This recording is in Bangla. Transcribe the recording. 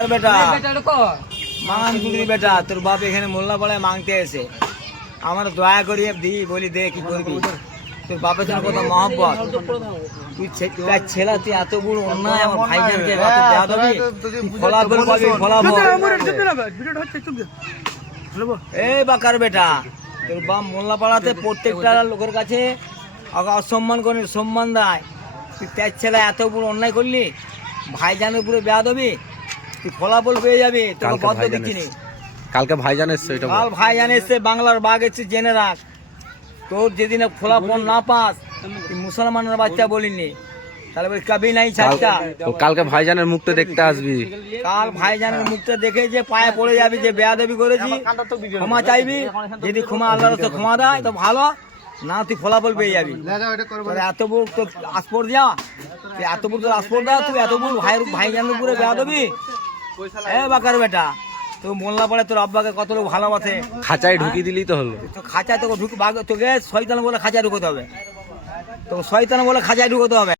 বেটা মাংগুড়ি বেটা তোর বাপ এখানে মোল্লাপাড়ায় মাংতে এসে আমার দয়া করিয়ে দি বলি দে কি করবি তোর বাপের জন্য কত মহব্বত তুই ছেলে তুই এত বড় অন্যায় আমার ভাইজানকে এত বেয়াদবি ফলাফল পাবি ফলাফল এই বাকার বেটা তোর বাপ মোল্লাপাড়াতে প্রত্যেকটা লোকের কাছে অসম্মান করে সম্মান দেয় তুই তার ছেলে এত বড় অন্যায় করলি ভাইজানের উপরে বেয়াদবি তুই ফলাফল পেয়ে যাবি তোকে বদ্ধ দিচ্ছিনি কালকে ভাইজান এসছে এটা কাল ভাইজান এসছে বাংলার বাঘ এসছে জেনে রাখ তোর যেদিন ফলাফল না পাস তুই মুসলমানের বাচ্চা বলিনি তাহলে কবি নাই ছাড়টা কালকে ভাইজানের মুখটা দেখতে আসবি কাল ভাইজানের মুখটা দেখে যে পায়ে পড়ে যাবি যে বেয়াদবি করেছি ক্ষমা চাইবি যদি ক্ষমা আল্লাহর কাছে ক্ষমা দেয় তো ভালো না তুই ফলাফল পেয়ে যাবি এত বড় তোর আসপর যা তুই এত বড় তোর আসপর দা তুই এত বড় ভাইজানের উপরে বেয়াদবি এ বাকার বেটা তো মোল্লা পড়ে তোর আব্বাকে কত লোক ভালোবাসে খাঁচায় ঢুকিয়ে দিলেই তো হলো তো খাঁচায় তোকে তোকে শয়তান বলে খাঁচায় ঢুকতে হবে তোকে শয়তান বলে খাঁচায় ঢুকতে হবে।